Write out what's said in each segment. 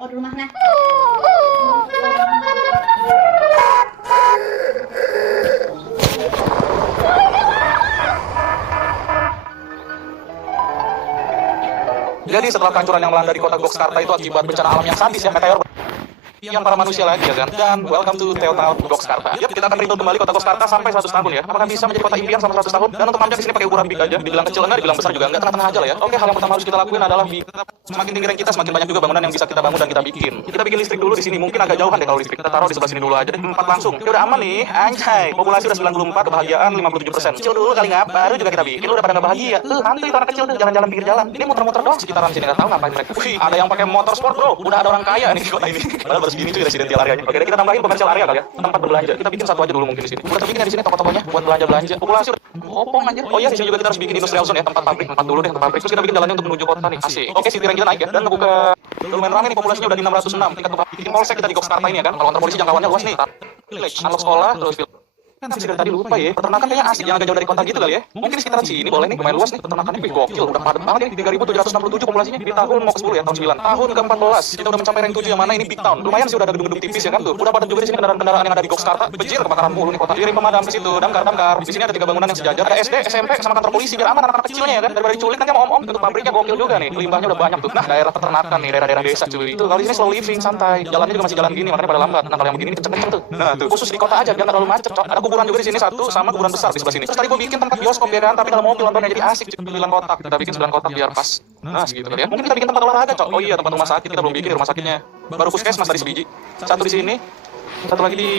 Od rumah nah. Jadi setelah kehancuran yang melanda di kota Gokskarta itu akibat bencana alam yang sadis ya, meteor yang para manusia lagi ya kan. Dan welcome to Telltale Gokskarta. Yap, kita akan rindu kembali kota Gokskarta sampai 100 tahun ya. Apakah bisa menjadi kota impian sampai 100 tahun? Dan untuk Mamja di sini pakai ukuran big aja. Dibilang kecil enggak, dibilang besar juga enggak, tengah-tengah aja lah ya. Oke, hal yang pertama harus kita lakuin adalah semakin tinggi rank kita, semakin banyak juga bangunan yang bisa kita bangun dan kita bikin. Kita bikin listrik dulu di sini. Mungkin agak jauhan deh kalau listrik. Kita taruh di sebelah sini dulu aja deh. 4 langsung. Ya udah aman nih. Anjay. Populasi udah 94, kebahagiaan 57%. Kecil dulu kali ngap, baru juga kita bikin. Lu udah pada enggak bahagia. Tuh, hantu itu anak kecil tuh jalan-jalan pinggir jalan. Ini muter-muter doang sekitaran sini, enggak tahu ngapain mereka. Wih, ada yang pakai motor sport, Bro. Udah ada orang kaya nih di kota ini. Padahal baru segini cuy residential areanya. Oke, kita tambahin komersial area kali ya. Tempat berbelanja. Kita bikin satu aja dulu mungkin di sini. Udah terbikin ya di sini toko-tokonya buat belanja-belanja. Populasi udah opong aja. Oh iya, di sini juga kita harus bikin industrial zone ya, tempat pabrik. Tempat dulu deh, tempat pabrik. Terus kita bikin jalannya untuk menuju kota nih. Asik. Oke, city rank kita naik ya dan ngebuka lumayan rame nih, populasinya udah di 606. Tingkat bikin polsek kita di Gokskarta ini ya kan. Kalau antar polisi jangkauannya luas nih. Anak sekolah terus kan dari tadi lupa ya, peternakan kayaknya asik, yang agak jauh dari kota gitu kali ya. Mungkin di sekitaran sini boleh nih, lumayan luas nih peternakannya. Wih gokil, udah padat banget ini, 3.767 populasinya di tahun mau ke 10 ya, tahun 9. Tahun ke-14, kita udah mencapai rank 7 yang mana ini big town. Lumayan sih, udah ada gedung-gedung tipis ya kan tuh. Udah padat juga di sini kendaraan-kendaraan yang ada di Gokskarta. Bejir kebakaran mulu nih kota. Kirim pemadam ke situ, damkar. Di sini ada 3 bangunan yang sejajar, ada SD, SMP sama kantor polisi biar aman anak-anak kecilnya ya kan. Daripada diculik nanti sama om-om. Untuk pabriknya gokil juga nih, limbahnya udah banyak tuh. Nah, daerah peternakan nih, daerah-daerah desa cuy. Itu kalau di sini slow living, santai. Jalannya juga masih jalan gini, makanya pada lambat. Nah, kalau yang begini kenceng-kenceng tuh. Nah, tuh khusus di kota aja biar enggak terlalu macet, Cok. Ada kuburan juga di sini satu sama kuburan besar di sebelah sini. Terus tadi gue bikin tempat bioskop ya kan, tapi dalam mobil nontonnya jadi asik, 9 kotak. Kita bikin 9 kotak biar pas. Nah, segitu kali ya. Mungkin kita bikin tempat olahraga, Cok. Oh iya, tempat rumah sakit kita belum bikin di rumah sakitnya. Baru puskesmas tadi sebiji. Satu di sini. Satu lagi di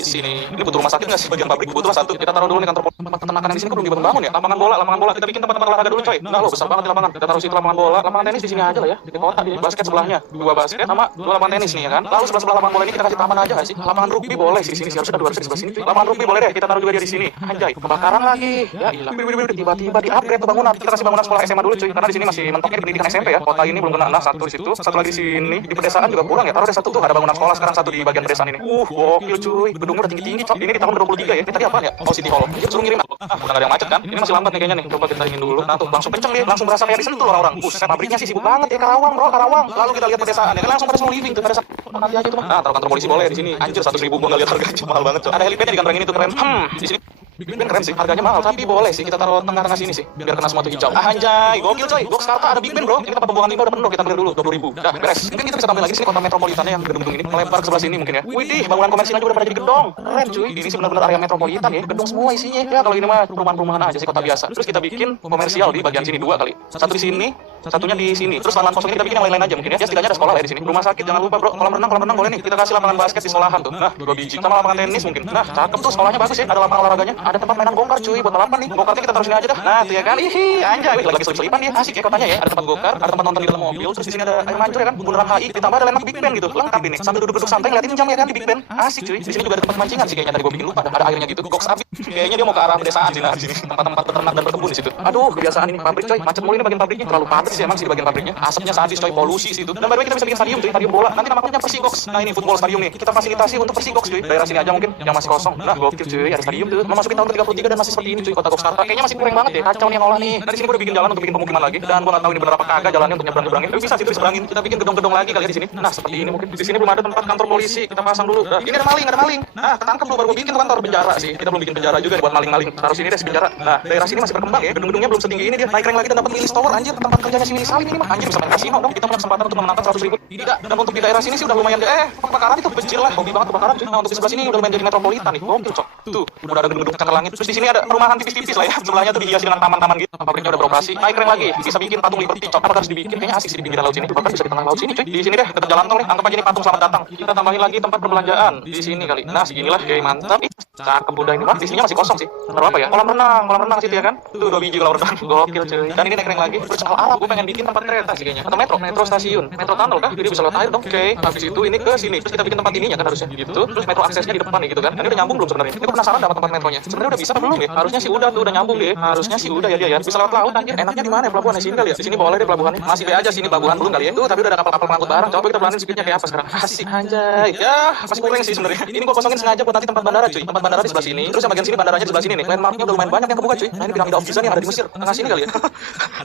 sini. Ini butuh rumah sakit nggak sih bagian pabrik? Butuh satu. Kita taruh dulu nih kantor peternakan yang di sini kok belum dibangun ya. Lapangan bola. Kita bikin tempat olahraga dulu coy. Nah lo besar banget di lapangan. Kita taruh situ lapangan bola. Lapangan tenis di sini aja lah ya. Di kota di basket sebelahnya. 2 basket sama 2 lapangan tenis nih ya kan. Lalu sebelah lapangan bola ini kita kasih taman aja nggak sih? Lapangan rugby boleh sih di sini. Harusnya ada 2 basket di sebelah sini. Lapangan rugby boleh deh. Kita taruh juga dia di sini. Anjay. Kebakaran lagi. Ya ilah. Tiba-tiba di upgrade tuh bangunan. Kita kasih bangunan sekolah SMA dulu cuy. Karena di sini masih mentoknya di pendidikan SMP ya. Kota ini belum kena. Nah satu di situ. Satu lagi di sini. Di pedesaan juga kurang ya. Taruh deh satu tuh. Ada bangunan sekolah sekarang satu di bagian pedesaan ini. Gokil cuy. Gedungnya udah tinggi-tinggi, Cok. Ini di tahun 23 ya. Ini tadi apaan ya? Oh, City Hall. Dia suruh ngirim. Udah gak ada yang macet kan? Ini masih lambat nih kayaknya nih. Coba kita ingin dulu. Nah, tuh langsung kenceng nih. Langsung berasa kayak disentuh orang-orang. Buset, pabriknya sih sibuk banget ya. Karawang, Bro, Karawang. Lalu kita lihat pedesaan ya. Kan langsung pada slow living tuh. Ada nanti aja tuh, Bang. Nah, taruh kantor polisi boleh di sini. Anjir 100.000 gua enggak lihat harganya mahal banget, Cok. Ada helipadnya di kantor ini tuh keren. Di sini Big Ben keren sih, harganya mahal, tapi boleh sih kita taruh tengah-tengah sini sih, biar kena semua tuh hijau. Anjay, gokil coy, Gokskarta ada Big Ben bro. Ini tempat pembuangan limbah udah penuh, kita ambil dulu 20.000. Dah beres. Mungkin kita bisa tambahin lagi sini kota metropolitannya yang gedung-gedung ini, melebar ke sebelah sini mungkin ya. Widih, bangunan komersialnya juga udah pada jadi gedung. Keren cuy, ini sih benar-benar area metropolitan ya, gedung semua isinya. Ya kalau ini mah perumahan-perumahan aja sih, kota biasa. Terus kita bikin komersial di bagian sini 2 kali. Satu di sini, satunya di sini. Terus lahan kosong ini kita bikin yang lain-lain aja mungkin ya. Ya setidaknya ada sekolah lah ya di sini. Rumah sakit jangan lupa bro. Kolam renang boleh nih. Kita kasih lapangan basket di sekolahan tuh. Nah, 2 biji. Sama lapangan tenis mungkin. Nah, cakep tuh sekolahnya bagus ya. Ada lapangan olahraganya. Ada tempat mainan gongkar cuy buat balapan nih. Gokartnya kita taruh sini aja dah. Nah, tuh ya kan. Ihi, anjay. Wih, lagi selip-selipan dia. Asik ya kotanya ya. Ada tempat gokar, ada tempat nonton di dalam mobil. Terus di sini ada air mancur ya kan. Bundaran HI ditambah ada landmark Big Ben gitu. Lengkap ini. Sambil duduk-duduk santai ngeliatin jam ya kan di Big Ben. Asik cuy. Di sini juga ada tempat mancingan sih kayaknya tadi gua bikin lupa. Ada airnya gitu. Goks abis. Kayaknya dia mau ke arah pedesaan sih nah di sini. Tempat-tempat peternak dan berkebun di situ. Aduh, kebiasaan ini pabrik coy. Macet mulu ini bagian pabriknya. Terlalu padat sih emang sih di bagian pabriknya. Asapnya sadis coy, polusi sih itu. Dan baru kita bisa bikin stadium cuy, stadium bola. Nanti nama klubnya Persigoks. Nah, ini football stadium nih. Kita fasilitasi untuk Persigoks cuy. Daerah sini aja mungkin yang masih kosong. Nah, gokil cuy, ada stadium tuh. Memasuki tahun ke-33 dan masih seperti ini cuy kota Gokskarta. Kayaknya masih kurang banget ya. Kacau nih yang olah nih. Nah, di sini gua udah bikin jalan untuk bikin pemukiman lagi dan gua enggak tahu ini benar apa kagak jalannya untuk nyebrang-nyebrangin. Tapi bisa situ diseberangin. Kita bikin gedung-gedung lagi kali ya di sini. Nah, seperti ini mungkin. Di sini belum ada tempat kantor polisi. Kita pasang dulu. Nah, ini ada maling. Nah, ketangkep dulu baru gua bikin tuh kantor penjara sih. Kita belum bikin penjara juga buat maling-maling. Taruh sini deh penjara. Nah, daerah sini masih berkembang ya. Gedung-gedungnya belum setinggi ini dia. Naik rank lagi dan dapat Willis Tower anjir, tempat kerjanya si Willy Salim ini mah. Anjir bisa main kasino dong. Kita punya kesempatan untuk memenangkan 100.000. Tidak. Dan untuk di daerah sini sih udah lumayan kebakaran itu kecil lah. Hobi banget kebakaran cuy. Nah, untuk di sebelah sini udah lumayan jadi metropolitan nih. Gokil cok. Tuh, udah ada gedung-gedung ke langit. Terus di sini ada perumahan tipis-tipis lah ya. Sebelahnya tuh dihiasi dengan taman-taman gitu. Pabriknya udah beroperasi. Naik rank lagi. Bisa bikin patung Liberty cok. Apa harus dibikin? Kayaknya asik sih di pinggiran laut sini. Bahkan bisa di tengah laut sini cuy. Di sini deh dekat jalan tol nih. Anggap aja ini patung selamat datang. Kita tambahin lagi tempat perbelanjaan di sini kali. Nah, seginilah kayak mantap. Cakep udah ini. Wah, di sininya masih kosong sih. Taruh apa ya? Kolam renang situ ya kan? Tuh 2 biji kolam renang. Gokil cuy. Dan ini naik rank lagi. Terus ala-ala gue pengen bikin tempat kereta sih kayaknya. Atau metro stasiun. Metro tunnel kah? Jadi bisa lewat air dong. Oke. Habis itu ini ke sini. Terus kita bikin tempat ininya kan harusnya gitu. Terus metro aksesnya di depan nih gitu kan. Ini udah nyambung belum sebenarnya? Ini gue penasaran sama tempat metronya. Sebenarnya udah bisa apa belum ya? Harusnya sih udah tuh udah nyambung deh. Harusnya sih udah ya dia ya. Bisa lewat laut anjir. Enaknya di mana ya pelabuhan di sini kali ya? Di sini boleh deh pelabuhannya. Masih be aja sini pelabuhan belum kali ya. Tuh tapi udah ada kapal-kapal pengangkut barang. Coba kita pelanin speednya kayak apa sekarang. Asik anjay. Ya, masih kurang sih sebenarnya. Ini gua kosongin sengaja buat nanti tempat bandara cuy. Tempat bandara di sebelah sini, terus yang bagian sini bandaranya di sebelah sini nih. Landmarknya udah lumayan banyak yang kebuka cuy. Nah ini piramida of Giza nih yang ada di Mesir, tengah sini kali ya.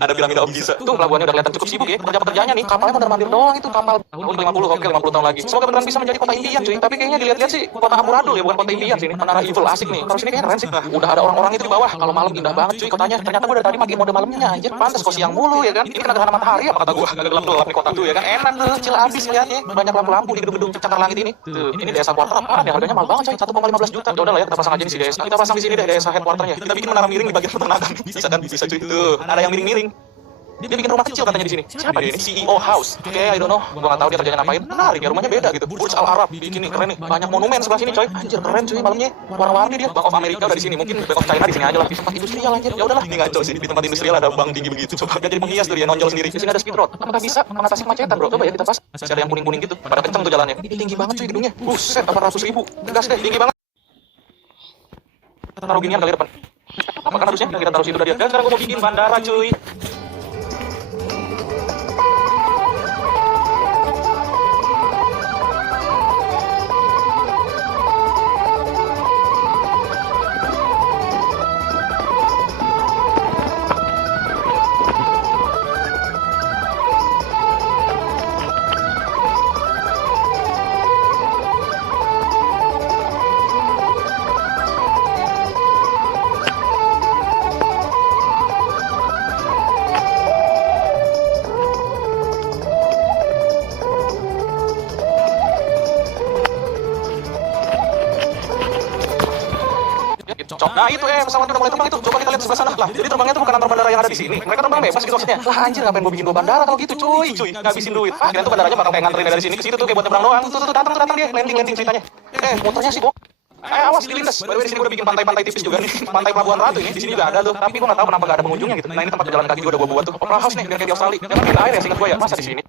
Ada piramida of Giza. Tuh pelabuhannya udah kelihatan cukup sibuk ya. Pekerjanya nih, kapalnya mondar-mandir doang itu kapal tahun 50, oke 50 tahun lagi. Semoga beneran bisa menjadi kota impian cuy. Tapi kayaknya dilihat-lihat sih kota amburadul ya, bukan kota impian sini. Menara Eiffel asik nih. Kalau sini kayaknya keren sih. Nah, udah ada orang-orang itu di bawah. Kalau malam indah banget cuy kotanya. Ternyata gue dari tadi pakai mode malamnya anjir. Pantes kok siang mulu ya kan. Ini kena gerhana matahari apa kata gue. Agak gelap-gelap nih kota tuh ya kan. Enak tuh, kecil abis lihatnya. Banyak lampu-lampu di gedung-gedung cakar langit ini. Tuh, ini desa quarter apaan ya? Harganya mahal banget coy. 1,15 juta. Ya udah lah ya, kita pasang aja nih si desa. Kita pasang di sini deh desa headquarternya. Kita bikin menara miring di bagian peternakan. Bisa kan? Bisa cuy. Tuh, ada yang miring-miring. Dia bikin rumah kecil katanya di sini. Siapa dia ini? CEO House. Oke, I don't know. Gua nggak tahu dia kerjanya ngapain. Menarik ya, rumahnya beda gitu. Burj Al Arab bikin nih, keren nih. Banyak monumen sebelah sini, coy. Anjir, keren cuy malamnya. Warna-warni dia. Bank of America udah di sini. Mungkin Bank of China di sini aja lah. Di tempat industrial anjir. Ya udahlah, ini ngaco sih. Di tempat industrial ada bank tinggi begitu. Coba dia jadi penghias tuh dia nonjol sendiri. Di sini ada speed road. Apakah bisa mengatasi kemacetan, bro? Coba ya kita pas. Masih ada yang kuning-kuning gitu. Pada kenceng tuh jalannya. Ini tinggi banget cuy gedungnya. Buset, 800.000. Gas deh, tinggi banget. Kita taruh ginian kali depan. Apakah harusnya kita taruh situ udah dia. Dan sekarang gua mau bikin bandara cuy. Nah itu pesawatnya udah mulai terbang itu. Coba kita lihat sebelah sana lah. Jadi terbangnya tuh bukan antar bandara yang ada di sini. Mereka terbang bebas gitu maksudnya. Lah anjir ngapain gue bikin 2 bandara kalau gitu cuy. Ngabisin duit. Ah kira tuh bandaranya bakal kayak nganterin dari sini ke situ tuh kayak buat terbang doang. Tuh datang dia landing ceritanya. Motornya sih bok. Awas dilintas. By the way di sini gue udah bikin pantai-pantai tipis juga nih. Pantai Pelabuhan Ratu ini. Di sini juga ada tuh. Tapi gue nggak tahu kenapa nggak ada pengunjungnya gitu. Nah ini tempat jalan kaki juga udah gue buat tuh. Opera House nih biar kayak di Australia. Jangan pindah air ya seingat gue ya. Masa di sini?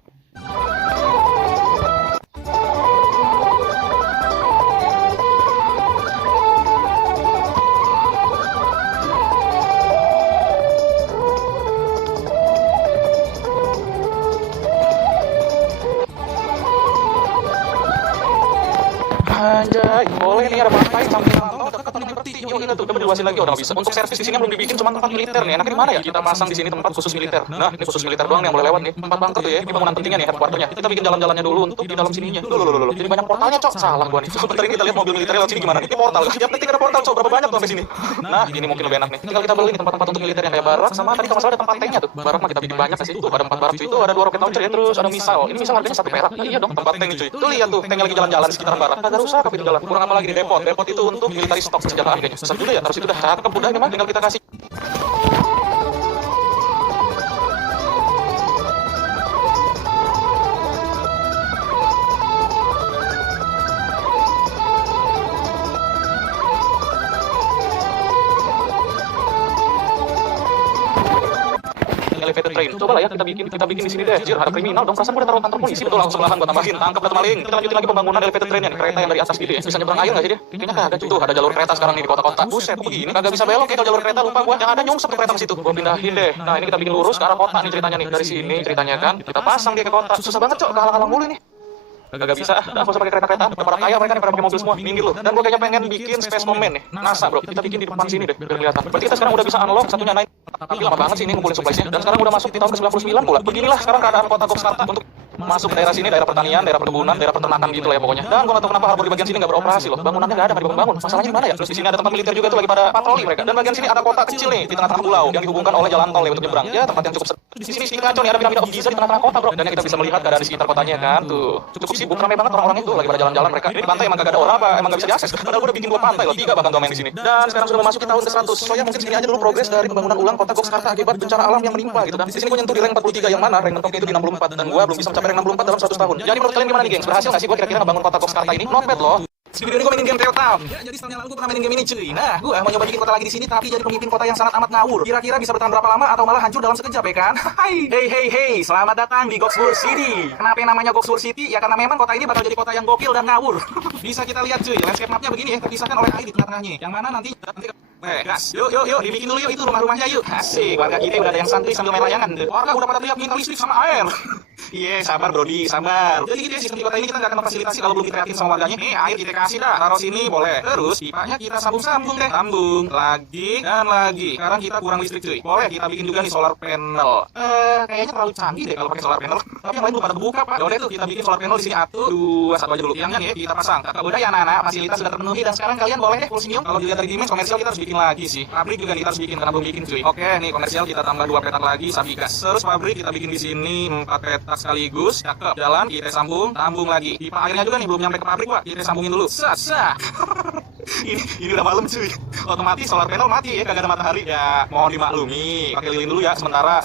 Anjay, boleh nih ada pantai samping rantau dekat nih berarti. Yuk ini tuh, coba diluasin lagi. Oh udah bisa. Untuk servis di sini belum dibikin, cuma tempat militer nih. Enaknya di mana ya? Kita pasang di sini tempat khusus militer. Nah, ini khusus militer doang nih yang boleh lewat nih. Tempat bunker tuh ya. Ini bangunan pentingnya nih headquarternya. Kita bikin jalan-jalannya dulu untuk di dalam sininya. Loh. Jadi banyak portalnya, Cok. Salah gua nih. Bentar ini kita lihat mobil militer lewat sini gimana nih. Ini portal. Tiap detik ada portal, Cok. Berapa banyak tuh sampai sini? Nah, ini mungkin lebih enak nih. Tinggal kita beli nih tempat-tempat untuk militer yang kayak barak sama tadi kalau masalah ada tempat tanknya tuh. Barak mah kita bikin banyak sih. Tuh ada 4 barak cuy. Itu ada 2 roket launcher ya, terus ada misal. Ini misal harganya 1 perak. Iya dong, tempat tank nih cuy. Tuh lihat tuh, tanknya lagi jalan-jalan di sekitaran barak. Kagak rusak tapi itu jalan. Kurang apa lagi di depot. Depot itu untuk military stock senjataan kayaknya. Besar juga ya, harus itu udah cakep udah ini mah tinggal kita kasih. Elevated train. Coba lah ya kita bikin di sini deh. Anjir, ada kriminal dong. Perasaan gue udah taruh kantor polisi. Betul langsung sebelahan gua tambahin. Tangkap dah maling. Kita lanjutin lagi pembangunan elevated trainnya nih. Kereta yang dari atas gitu ya. Bisa nyebrang air enggak sih dia? Kayaknya kagak tuh. Ada jalur kereta sekarang nih di kota-kota. Buset, kok begini kagak bisa belok ya kalau jalur kereta lupa gua. Yang ada nyungsep ke kereta ke situ. Gua pindahin deh. Nah, ini kita bikin lurus ke arah kota nih ceritanya nih. Dari sini ceritanya kan. Kita pasang dia ke kota. Susah banget, Cok. Kehalang-halang mulu nih. Gak bisa, dah usah pakai kereta-kereta. Udah pada kaya mereka nih, pada pakai mobil semua. Minggir loh. Dan gue kayaknya pengen bikin space moment nih. NASA bro, kita bikin di depan sini deh, biar kelihatan. Berarti kita sekarang udah bisa unlock satunya naik. Tapi lama banget sih ini ngumpulin suppliesnya. Dan sekarang udah masuk di tahun ke-99 pula. Beginilah sekarang keadaan kota Koksarta untuk masuk ke daerah sini, daerah pertanian, daerah perkebunan, daerah peternakan gitu lah ya pokoknya. Dan gue gak tahu kenapa harbor di bagian sini gak beroperasi loh. Bangunannya gak ada, gak dibangun. Masalahnya di mana ya? Terus di sini ada tempat militer juga tuh lagi pada patroli mereka. Dan bagian sini ada kota kecil nih di tengah-tengah pulau yang dihubungkan oleh jalan tol ya untuk nyebrang. Ya tempat yang cukup di sini sih kacau nih, ada piramida of Giza di tengah-tengah kota bro. Dan yang kita bisa melihat keadaan di sekitar kotanya kan tuh. Cukup sibuk, ramai banget orang-orang itu lagi pada jalan-jalan mereka. Ini pantai emang gak ada orang apa? Emang gak bisa diakses. Padahal gue udah bikin 2 pantai loh, 3 bahkan domain di sini. Dan sekarang sudah memasuki tahun ke-100. So ya mungkin segini aja dulu progres dari pembangunan ulang kota Koksarta akibat bencana alam yang menimpa gitu. Dan di sini gue nyentuh di rank 43 yang mana rank mentoknya itu di 64 dan gue belum bisa mencapai rank 64 dalam 100 tahun. Jadi menurut kalian gimana nih gengs? Berhasil gak sih gue kira-kira ngebangun kota Koksarta ini? Not bad loh. Di video ini gue mainin game Teotown. Ya, jadi setahun yang lalu gue pernah mainin game ini cuy. Nah, gue mau nyoba bikin kota lagi di sini tapi jadi pemimpin kota yang sangat amat ngawur. Kira-kira bisa bertahan berapa lama atau malah hancur dalam sekejap ya kan? Hai, hey, selamat datang di Gokswur City. Kenapa namanya Gokswur City? Ya karena memang kota ini bakal jadi kota yang gokil dan ngawur. Bisa kita lihat cuy, landscape mapnya begini ya, terpisahkan oleh air di tengah-tengahnya. Yang mana nanti gas. Yuk, dibikin dulu yuk itu rumah-rumahnya yuk. Asik, warga kita udah ada yang santri sambil main layangan. Warga udah pada teriak minta listrik sama air. Iya, sabar Brody, sabar. Jadi gitu ya, sistem di kota ini kita nggak akan memfasilitasi kalau belum diterakin sama warganya. Nih, air kita kasih dah, taruh sini boleh. Terus pipanya kita sambung-sambung deh, sambung lagi dan lagi. Sekarang kita kurang listrik cuy. Boleh kita bikin juga nih solar panel. Kayaknya terlalu canggih deh kalau pakai solar panel. Tapi yang lain belum pada buka pak. Yaudah tuh kita bikin solar panel di sini satu aja dulu. Tiangnya nih kita pasang. Udah ya anak-anak, fasilitas sudah terpenuhi dan sekarang kalian boleh deh full senyum. Kalau dilihat dari dimensi komersial kita harus bikin lagi sih. Pabrik juga kita harus bikin karena belum bikin cuy. Oke, nih komersial kita tambah 2 petak lagi sabi gas. Terus pabrik kita bikin di sini 4 petak sekaligus. Cakep. Jalan kita sambung lagi. Pipa airnya juga nih belum nyampe ke pabrik pak. Kita sambungin dulu. Sah. ini udah malam cuy. Otomatis solar panel mati ya, kagak ada matahari. Ya mohon dimaklumi. Pakai lilin dulu ya sementara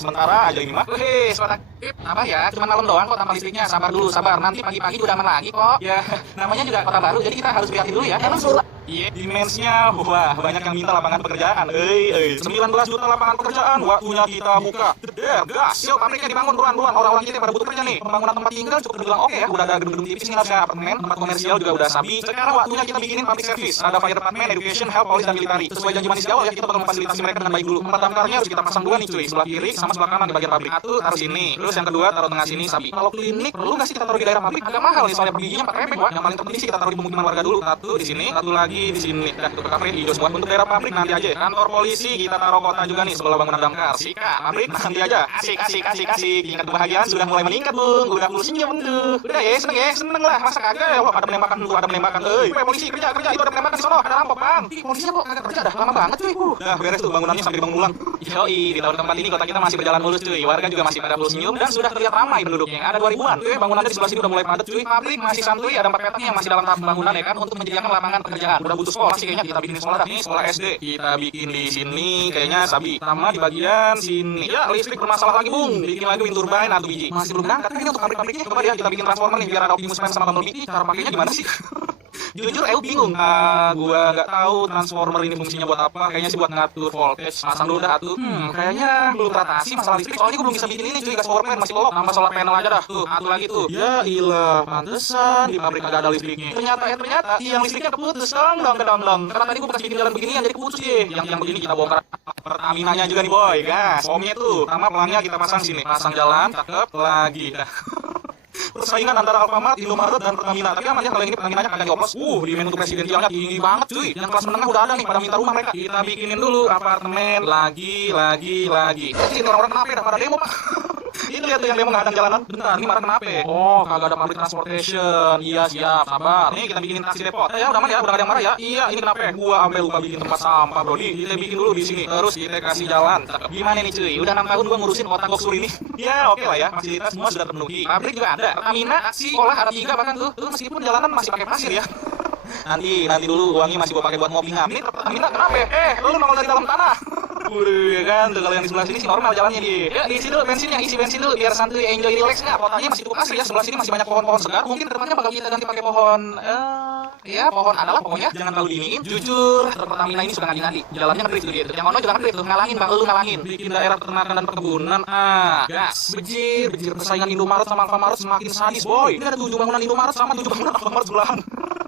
aja ini mah. Wih, suara apa ya? Cuman malam doang kok tanpa listriknya. Sabar dulu, sabar. Nanti pagi-pagi udah aman lagi kok. Ya, namanya juga kota baru jadi kita harus prihatin dulu ya. Emang suruh. Iya, dimensinya wah banyak yang minta lapangan pekerjaan. 19 juta lapangan pekerjaan waktunya kita buka. Gas, yuk pabriknya dibangun buruan. Orang-orang kita pada butuh kerja nih. Pembangunan tempat tinggal cukup terbilang oke ya. Udah ada gedung-gedung tipis nih harusnya apartemen, tempat komersial juga udah sabi. Sekarang waktunya kita bikinin public service. Ada fire department, education, health, police dan military. Sesuai janji manis di awal ya, kita bakal memfasilitasi mereka dengan baik dulu. Tempat damkarnya harus kita pasang 2 nih cuy, sebelah kiri sama sebelah kanan di bagian pabrik. Satu taruh sini, terus yang kedua taruh tengah sini sabi. Kalau klinik perlu nggak sih kita taruh di daerah pabrik? Agak mahal nih soalnya per bijinya 4 ribu. Yang paling penting sih kita taruh di pemukiman warga dulu. Satu di sini, satu lagi di sini. Untuk kafe hijau semua. Untuk daerah pabrik nanti aja. Kantor polisi kita taruh kota juga nih sebelah bangunan damkar. Sikat pabrik nanti aja. Asik. Tingkat kebahagiaan sudah mulai meningkat bung. Udah full senyum tuh. Udah ya seneng lah. Masa kagak ya? Wah ada penembakan. Polisi kerja itu ada penembakan di sono. Ada rampok bang. Polisinya kok kagak kerja dah lama banget cuy. Dah beres tuh bangunannya sampai dibangun ulang. Yoi di tahun keempat ini kota kita masih berjalan mulus cuy. Warga juga masih pada full senyum dan sudah terlihat ramai penduduknya. Ada 2000-an. Bangunannya di sebelah sini udah mulai padat cuy. Pabrik masih santuy. Ada 4 petak yang masih dalam tahap pembangunan ya kan untuk menyediakan lapangan pekerjaan. Udah butuh sekolah sih kayaknya kita bikin sekolah dah. Ini sekolah SD kita bikin di sini kayaknya sabi sama di bagian sini ya. Listrik bermasalah lagi bung, bikin lagi wind turbine 1 biji masih belum berangkat ini untuk pabrik-pabriknya. Coba ya kita bikin transformer nih biar ada Optimus Prime sama Bumblebee. Cara pakainya gimana sih? Jujur aku bingung. Gua nggak tahu transformer ini fungsinya buat apa. Kayaknya sih buat ngatur voltage. Pasang dulu dah tuh. Kayaknya belum teratasi masalah listrik. Soalnya gua belum bisa bikin ini cuy, gas power plant masih lolok. Tambah solar panel aja dah. Tuh, satu lagi tuh. Ya ilah, pantesan di pabrik agak ada listriknya. Ternyata tiang listriknya keputus. Dong. Karena tadi gua bekas bikin jalan beginian jadi keputus ya. Yang begini kita bongkar Pertaminanya juga nih boy, gas. Pomnya tuh. Pertama pelangnya kita pasang sini. Pasang jalan, cakep lagi. Persaingan antara Alfamart, Indomaret dan Pertamina. Tapi aman ya kalau ini Pertaminanya kagak dioplos. Di menu presidensialnya tinggi banget cuy. Yang kelas menengah udah ada nih pada minta rumah mereka. Kita bikinin dulu apartemen lagi. Ini orang-orang kenapa dah pada demo pak? Ini lihat tuh yang demo ngadang jalanan. Bentar, ini marah kenapa? Oh, kagak ada public transportation. Iya siap, sabar. Nih kita bikinin taksi depot. Ya udah aman ya, udah ada yang marah ya. Iya, ini kenapa? Gua sampai lupa bikin tempat sampah bro. Kita bikin dulu di sini. Terus kita kasih jalan. Gimana nih cuy? Udah 6 tahun gua ngurusin kota Goksur ini. Ya oke lah ya, fasilitas semua sudah terpenuhi. Pabrik juga ada. Pertamina, taksi, sekolah ada 3 bahkan tuh. Meskipun jalanan masih pakai pasir ya. Nanti dulu uangnya masih gua pakai buat mobil ngam. Ini Pertamina kenapa? Lu nongol dari dalam tanah. Ya kan, tuh kalau yang di sebelah sini sih normal jalannya di. Ya isi dulu bensinnya, isi bensin dulu biar santuy enjoy relax nggak. Kotanya masih cukup asri ya, sebelah sini masih banyak pohon-pohon segar. Mungkin depannya bakal kita ganti pakai pohon ya pohon adalah pokoknya jangan terlalu dingin. Jujur, Pertamina ini suka ngadi-ngadi. Jalannya ngedrift tuh dia tuh. Yang ono juga ngedrift tuh, ngalangin bang, lu ngalangin. Bikin daerah peternakan dan perkebunan. Gas. Bejir persaingan Indomaret sama Alfamart semakin sadis, boy. Ini ada 7 bangunan Indomaret sama 7 bangunan Alfamart sebelahan.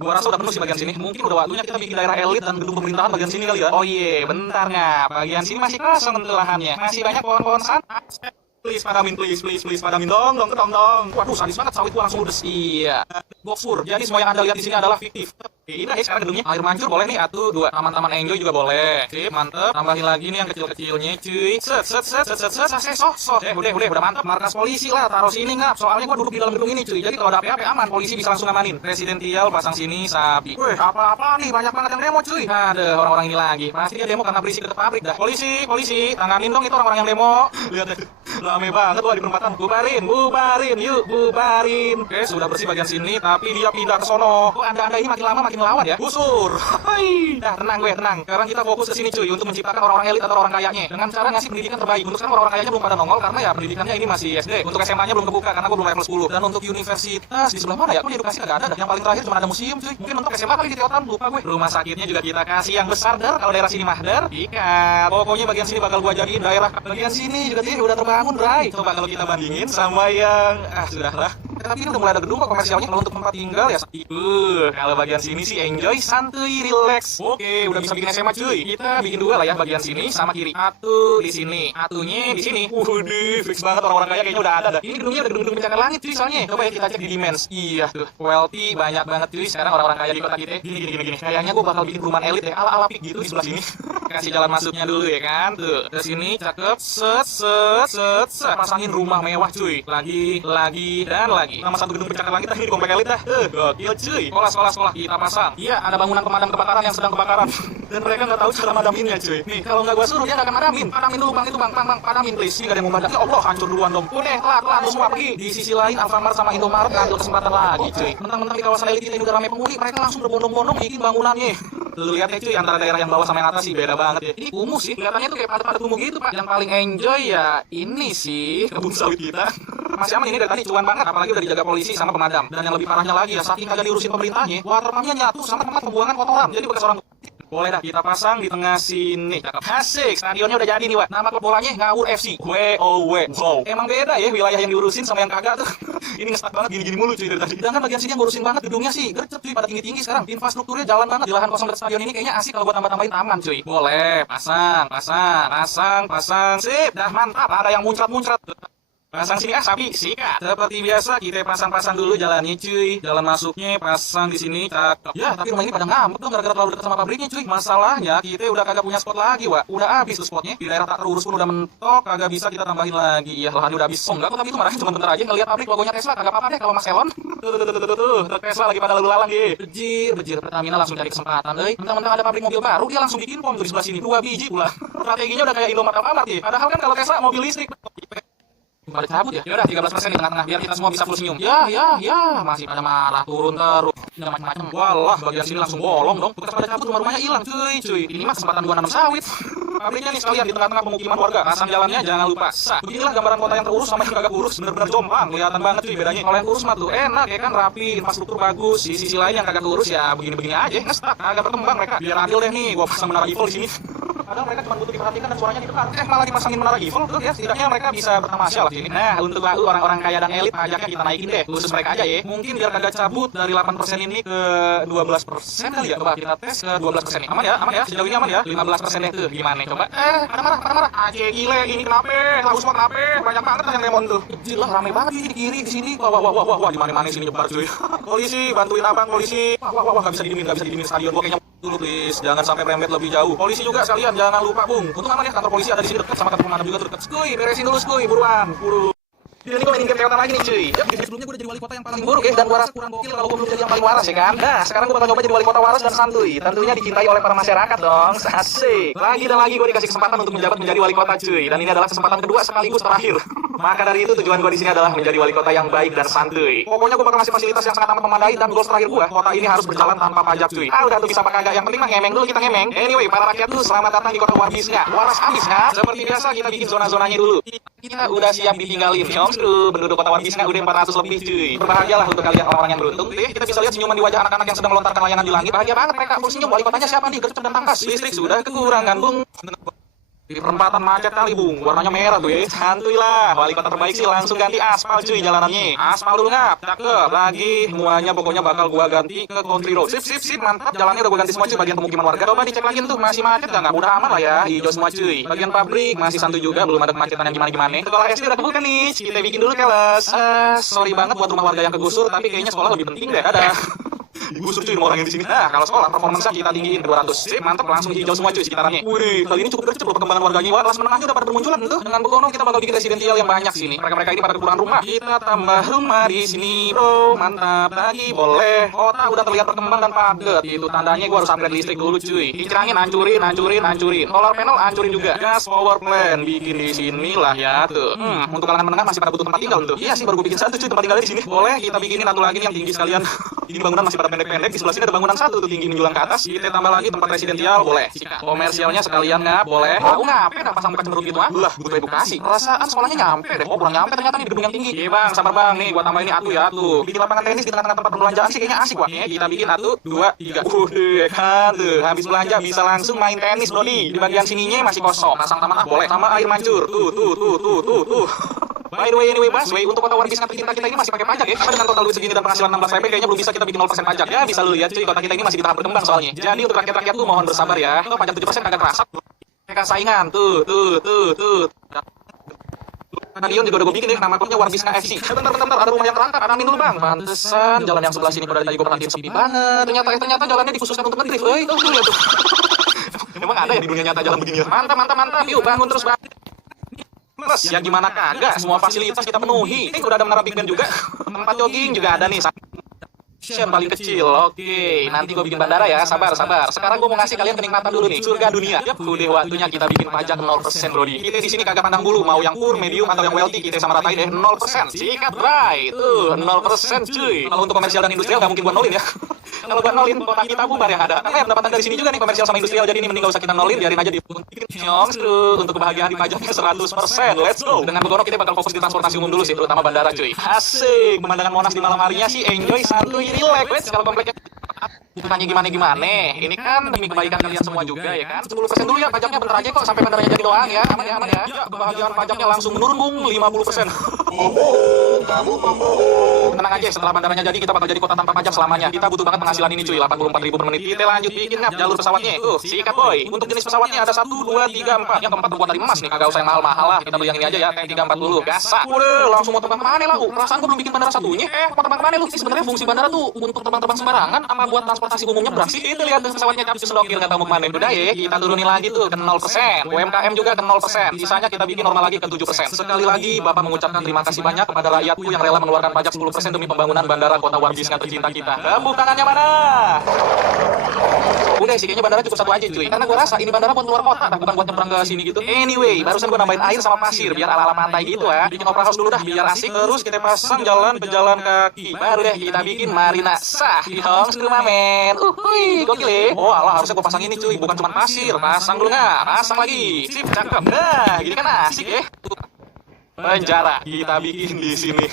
Gua rasa udah penuh sih bagian sini. Mungkin udah waktunya kita bikin daerah elit dan gedung pemerintahan bagian sini kali ya. Oh iya, bentar nggak? Bagian sini masih kosong untuk lahannya. Masih banyak pohon-pohon santai. Please padamin, please padamin dong. Waduh, sadis banget sawit gua langsung ludes. Iya. Goksur. Jadi semua yang Anda lihat di sini adalah fiktif. Ini dah sekarang gedungnya. Air mancur boleh nih, 1, 2. Taman-taman enjoy juga boleh. Sip, mantep. Tambahin lagi nih yang kecil-kecilnya, cuy. Set. Udah mantep. Markas polisi lah, taruh sini ngap. Soalnya gua duduk di dalam gedung ini, cuy. Jadi kalau ada apa-apa aman, polisi bisa langsung amanin. Presidential pasang sini, sapi. Wih, apa-apa nih, banyak banget yang demo, cuy. Ada orang-orang ini lagi. Pasti dia demo karena berisik ke pabrik dah. Polisi, tanganin dong itu orang-orang yang demo. Lihat deh. Rame banget tuh di perempatan. Bubarin, yuk bubarin. Oke, sudah bersih bagian sini, tapi dia pindah ke sono. Kok Anda ini makin lama makin lawan ya? Busur. Hai. Dah tenang. Sekarang kita fokus ke sini cuy untuk menciptakan orang-orang elit atau orang kayanya dengan cara ngasih pendidikan terbaik. Untuk sekarang orang-orang kayanya belum pada nongol karena ya pendidikannya ini masih SD. Untuk SMA-nya belum kebuka karena gua belum level 10. Dan untuk universitas di sebelah mana ya? Kok di edukasi enggak ada. Yang paling terakhir cuma ada museum cuy. Mungkin untuk SMA kali di Tiotan, lupa gue. Rumah sakitnya juga kita kasih yang besar dar. Kalau daerah sini mah dar. Ikat. Pokoknya bagian sini bakal gua jadiin daerah. Bagian sini juga dia udah terbangun, Bray. Coba kalau kita bandingin sama yang sudahlah. tapi ini udah mulai ada gedung kok komersialnya. Kalau untuk tempat tinggal ya kalau bagian sini sih enjoy, santuy, relax. Oke, udah bisa bikin SMA cuy. Kita bikin dua lah ya, bagian sini sama kiri. Atu di sini, atunya di sini. Waduh, fix banget, orang-orang kaya kayaknya udah ada dah. Ini gedungnya udah gedung-gedung pencakar langit cuy soalnya. Coba ya kita cek di Dimens. Iya tuh, wealthy banyak banget cuy sekarang orang-orang kaya di kota kita. Gini. Kayaknya gue bakal bikin perumahan elit deh, ala-ala pik gitu di sebelah sini. Kasih jalan masuknya dulu ya kan. Tuh, ke sini cakep. Set. Pasangin rumah mewah cuy. Lagi dan lagi. Nama satu gedung pencakar langit ini di komplek elit dah. Gokil cuy. Sekolah kita pasang. Iya, ada bangunan pemadam kebakaran yang sedang kebakaran. Dan mereka nggak tahu cara madaminnya cuy. Nih, kalau nggak gua suruh dia nggak akan madamin. Padamin dulu bang, itu bang, padamin please. Ini nggak ada yang mau padam. Ya Allah, hancur duluan dong. Udah, telat semua pergi. Di sisi lain Alfamart sama Indomaret ngambil kesempatan lagi cuy. Mentang-mentang di kawasan elit ini udah ramai penghuni, mereka langsung berbondong-bondong bikin bangunannya. Lu lihat ya cuy, antara daerah yang bawah sama yang atas sih beda banget ya. Ini kumuh sih, kelihatannya tuh kayak padat-padat kumuh gitu pak. Yang paling enjoy ya ini sih kebun sawit kita. Masih aman ini dari tadi, cuan banget, apalagi udah dijaga polisi sama pemadam. Dan yang lebih parahnya lagi ya, saking kagak diurusin pemerintahnya, water pumpnya nyatu sama tempat pembuangan kotoran. Jadi bekas orang. Boleh dah kita pasang di tengah sini. Cakep. Asik, stadionnya udah jadi nih, Wak. Nama klub bolanya Ngawur FC. WOW. Wow. Emang beda ya wilayah yang diurusin sama yang kagak tuh. Ini ngestak banget gini-gini mulu cuy dari tadi. Sedangkan bagian sini yang ngurusin banget gedungnya sih. Gercep cuy pada tinggi-tinggi sekarang. Infrastrukturnya jalan banget di lahan kosong dekat stadion ini, kayaknya asik kalau buat tambah-tambahin taman cuy. Boleh, pasang. Sip, dah mantap. Ada yang muncrat-muncrat. Pasang sini sapi, sikat. Seperti biasa kita pasang dulu jalannya cuy. Jalan masuknya pasang di sini, cakep. Ya, tapi rumah ini pada ngambek dong gara-gara terlalu dekat sama pabriknya cuy. Masalahnya kita udah kagak punya spot lagi, Wak. Udah habis tuh spotnya. Di daerah tak terurus pun udah mentok, kagak bisa kita tambahin lagi. Iya, lahannya udah habis. Enggak kok, tapi itu marahnya cuma bentar aja ngelihat pabrik logonya Tesla, kagak apa-apa deh kalau Mas Elon. Tuh, Tesla lagi pada lalu lalang deh. Bejir Pertamina langsung cari kesempatan, euy. Mentang-mentang ada pabrik mobil baru, dia langsung bikin pom tuh di sebelah sini. 2 biji pula. Strateginya udah kayak Indomaret Alfamart ya. Padahal kan kalau Tesla mobil listrik pada cabut ya. Yaudah 13% di tengah-tengah biar kita semua bisa full senyum. Ya, masih pada marah, turun terus. Udah macam-macam. Walah, bagian sini langsung bolong dong. Bekas pada cabut rumah-rumahnya hilang, cuy. Ini mah kesempatan gua nanam sawit. Pabriknya nih sekalian di tengah-tengah pemukiman warga. Pasang jalannya jangan lupa. Beginilah gambaran kota yang terurus sama yang kagak urus. Bener-bener jomplang, kelihatan banget cuy bedanya. Kalau yang urus mah tuh enak ya kan, rapi, infrastruktur bagus. Di sisi lain yang kagak urus ya begini-begini aja. Ngestak, kagak berkembang mereka. Biar adil deh nih, gua pasang menara Eiffel di sini. Kadang mereka cuma butuh diperhatikan dan suaranya di depan. Malah dipasangin menara Eiffel tuh ya, setidaknya mereka bisa bertamasya lah sini. Nah, untuk orang-orang kaya dan elit pajaknya kita naikin deh, khusus mereka aja ya. Mungkin biar kagak cabut dari 8% ini ke 12% kali ya. Coba kita tes ke 12% nih. Aman ya, sejauh ini aman ya. 15% deh tuh. Gimana coba? Pada marah. Aja gile, ini kenapa? Lagu semua kenapa? Banyak banget yang lemon tuh. Kecil lah, rame banget di kiri di sini. Wah, di mana-mana sini nyebar cuy. Polisi, bantuin abang polisi. Wah, enggak bisa didimin stadion. Gua kayaknya dulu please, jangan sampai merembet lebih jauh. Polisi juga sekalian, jangan lupa bung. Untung aman ya, kantor polisi ada di sini dekat sama kantor pemadam juga tuh dekat. Skuy, beresin dulu skuy, buruan, buru. Ini gue mainin game Toyota lagi nih cuy. Sebelumnya gue udah jadi wali kota yang paling buruk ya, dan gue rasa kurang gokil kalau gue belum jadi yang paling waras ya kan. Nah, sekarang gue bakal nyoba jadi wali kota waras dan santuy. Tentunya dicintai oleh para masyarakat dong. Asik. Lagi dan lagi gue dikasih kesempatan untuk menjabat menjadi wali kota cuy. Dan ini adalah kesempatan kedua sekaligus terakhir. Maka dari itu tujuan gue di sini adalah menjadi wali kota yang baik dan santuy. Pokoknya gue bakal ngasih fasilitas yang sangat amat memadai, dan goals terakhir gue, kota ini harus berjalan tanpa pajak cuy. Udah tuh bisa apa kagak, yang penting mah ngemeng dulu, kita ngemeng. Anyway, para rakyat tuh selamat datang di kota Warbisnya. Waras abis kan? Seperti biasa kita bikin zona-zonanya dulu. Kita udah siap ditinggalin. Yomskru, penduduk kota Warbisnya udah 400 lebih cuy. Berbahagialah untuk kalian orang-orang yang beruntung. Kita bisa lihat senyuman di wajah anak-anak yang sedang melontarkan layangan di langit. Bahagia banget mereka. Full senyum. Wali kotanya siapa nih? Gercep dan tangkas. Listrik sudah kekurangan bung. Di perempatan macet kali bung, warnanya merah tuh ya. Santuy lah, wali kota terbaik sih langsung ganti aspal cuy jalanannya. Aspal dulu ngap, cakep. Lagi semuanya pokoknya bakal gua ganti ke country road. Sip, mantap. Jalannya udah gua ganti semua cuy, bagian pemukiman warga. Coba dicek lagi tuh, masih macet nggak? Udah aman lah ya, hijau semua cuy. Bagian pabrik masih santuy juga, belum ada kemacetan yang gimana-gimana. Sekolah SD udah kebuka nih, kita bikin dulu kelas. Sorry banget buat rumah warga yang kegusur, tapi kayaknya sekolah lebih penting deh. Dadah. Digusur cuy rumah orang yang di sini. Nah, kalau sekolah performance kita tinggiin ke 200. Sip, mantap, langsung hijau semua cuy sekitarannya. Wih, kali ini cukup gercep loh perkembangan warganya. Wah, kelas menengahnya udah pada bermunculan tuh. Dengan Begono kita bakal bikin residensial yang banyak sini. Mereka ini pada kekurangan rumah. Kita tambah rumah di sini, bro. Mantap lagi, boleh. Kota udah terlihat berkembang dan padat. Itu tandanya gua harus upgrade listrik dulu cuy. Kincir angin hancurin. Solar panel hancurin juga. Gas power plant bikin di sini lah ya tuh. Untuk kalangan menengah masih pada butuh tempat tinggal tuh. Iya sih, baru gua bikin satu cuy tempat tinggal di sini. Boleh kita bikinin satu lagi yang tinggi sekalian. Ini bangunan masih pada pendek-pendek. Di sebelah sini ada bangunan satu tuh tinggi menjulang ke atas. Kita tambah lagi tempat residensial, boleh. Komersialnya sekalian ngap, boleh. Aku ngapain dah pasang muka cemberut gitu ah? Lah, butuh edukasi. Perasaan sekolahnya nyampe deh. Oh, kurang nyampe ternyata nih di gedung yang tinggi. Iya bang, sabar bang. Nih, gua tambah ini atu ya tuh. Bikin lapangan tenis di tengah-tengah tempat perbelanjaan sih kayaknya asik wah. Nih, kita bikin 1, 2, 3. Kan tuh. Habis belanja bisa langsung main tenis, brodi. Di bagian sininya masih kosong. Pasang taman boleh. Sama air mancur. Tuh. By the way, anyway, Baswe, untuk kota One Piece kita ini masih pakai pajak ya. Karena dengan total duit segini dan penghasilan 16 MP kayaknya belum bisa kita bikin 0% pajak. Ya, bisa lu lihat cuy, kota kita ini masih di tahap berkembang soalnya. Jadi untuk rakyat-rakyat tuh mohon bersabar ya. Kalau pajak 7% kagak kerasa. Mereka saingan, tuh. Stadion juga udah gue bikin nih, nama klubnya One Piece FC. Bentar, ada rumah yang terangkat, ada amin dulu bang. Pantesan, jalan yang sebelah sini pada tadi gue perhatiin sepi banget. Ternyata jalannya dikhususkan untuk ngedrift. Tuh lihat tuh. Emang ada ya di dunia nyata jalan begini ya? Mantap. Yuk bangun terus bang. Plus, ya gimana kagak, semua fasilitas kita penuhi. Ini udah ada menara Big Ben juga. Tempat jogging juga ada nih. Yang paling kecil, oke. Nanti gue bikin bandara ya, sabar. Sekarang gue mau ngasih kalian kenikmatan dulu nih, surga dunia. Yap, udah waktunya kita bikin pajak 0% brody. Kita di sini kagak pandang bulu, mau yang poor, medium atau yang wealthy, kita sama ratain deh 0%. Sikat right, tuh 0% cuy. Kalau untuk komersial dan industrial nggak mungkin buat nolin ya. Kalau buat nolin, kota kita bubar yang ada. Karena pendapatan dari sini juga nih komersial sama industrial, jadi ini mending gak usah kita nolin, biarin aja di untuk kebahagiaan di pajaknya 100%. Let's go. Dengan Begono kita bakal fokus di transportasi umum dulu sih, terutama bandara cuy. Asik, pemandangan Monas di malam harinya sih enjoy, santuy, relax. Kalau kompleknya bukannya gimana, ini kan demi kebaikan kalian semua juga ya kan. 10% dulu ya pajaknya, bentar aja kok sampai bandaranya jadi doang ya. Aman ya. Kebahagiaan pajaknya langsung menurun bung 50%. Tenang aja, setelah bandaranya jadi kita bakal jadi kota tanpa pajak selamanya. Kita butuh banget penghasilan ini cuy, 84.000 per menit. Kita lanjut bikin ngap jalur pesawatnya. Tuh, sikat boy. Untuk jenis pesawatnya ada 1, 2, 3, 4. Yang keempat terbuat dari emas nih, kagak usah yang mahal-mahal lah. Kita beli yang ini aja ya, tank 340 dulu. Gasak. Udah, langsung mau terbang kemana lah? Perasaan gua belum bikin bandara satunya. Mau terbang kemana lu? Sebenarnya fungsi bandara tuh untuk terbang-terbang sembarangan sama buat transportasi umumnya berang sih. Itu lihat pesawatnya capcus sedokil nggak tahu mau kemana. Udah ya, kita turunin lagi tuh ke 0%. UMKM juga ke 0%. Sisanya kita bikin normal lagi ke 7%. Sekali lagi Bapak mengucapkan terima kasih banyak kepada rakyatku yang rela mengeluarkan pajak 10% demi pembangunan bandara kota One Piece yang tercinta kita. Tepuk tangannya mana? Udah sih, kayaknya bandara cukup satu aja cuy. Karena gue rasa ini bandara buat keluar kota, bukan buat nyebrang ke sini gitu. Anyway, barusan gue nambahin air sama pasir biar ala-ala pantai gitu ya. Bikin opera house dulu dah biar asik. Terus kita pasang jalan pejalan kaki. Baru deh kita bikin marina sah di Homes rumah men. Gokil ya. Oh alah, harusnya gue pasang ini cuy, bukan cuma pasir. Pasang dulu nggak? Pasang lagi. Sip, cakep. Nah, gini kan asik ya. Penjara kita bikin di sini.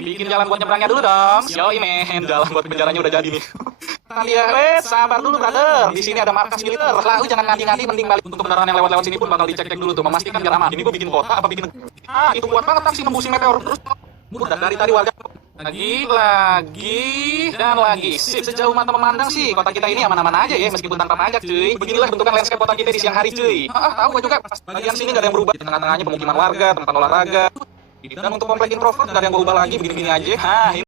Bikin jalan buat nyebrangnya dulu dong. Yoi men, jalan buat penjaranya udah jadi nih. Lihat, sabar dulu brother. Di sini ada markas militer. Lah, lu jangan ngadi-ngadi, mending balik. Untuk kendaraan yang lewat-lewat sini pun bakal dicek-cek dulu tuh, memastikan biar aman. Ini gue bikin kota apa bikin? Itu kuat banget taksi nembusin meteor. Terus udah dari tadi warga lagi dan lagi. Sip, sejauh mata memandang sih kota kita ini aman-aman aja ya meskipun tanpa pajak cuy. Beginilah bentukan landscape kota kita di siang hari cuy. Tahu gue juga. Bagian sini nggak ada yang berubah. Di tengah-tengahnya pemukiman warga, tempat olahraga. Dan untuk komplek introvert nggak ada yang berubah lagi, begini-begini aja.